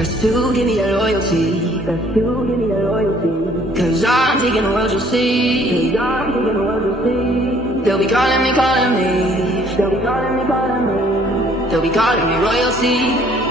Best to give me that loyalty. Best to give me that loyalty. Cause I'm taking the world, you'll see. Cause I'm taking the world, you'll see. They'll be calling me, calling me. They'll be calling me, calling me. They'll be calling me royalty.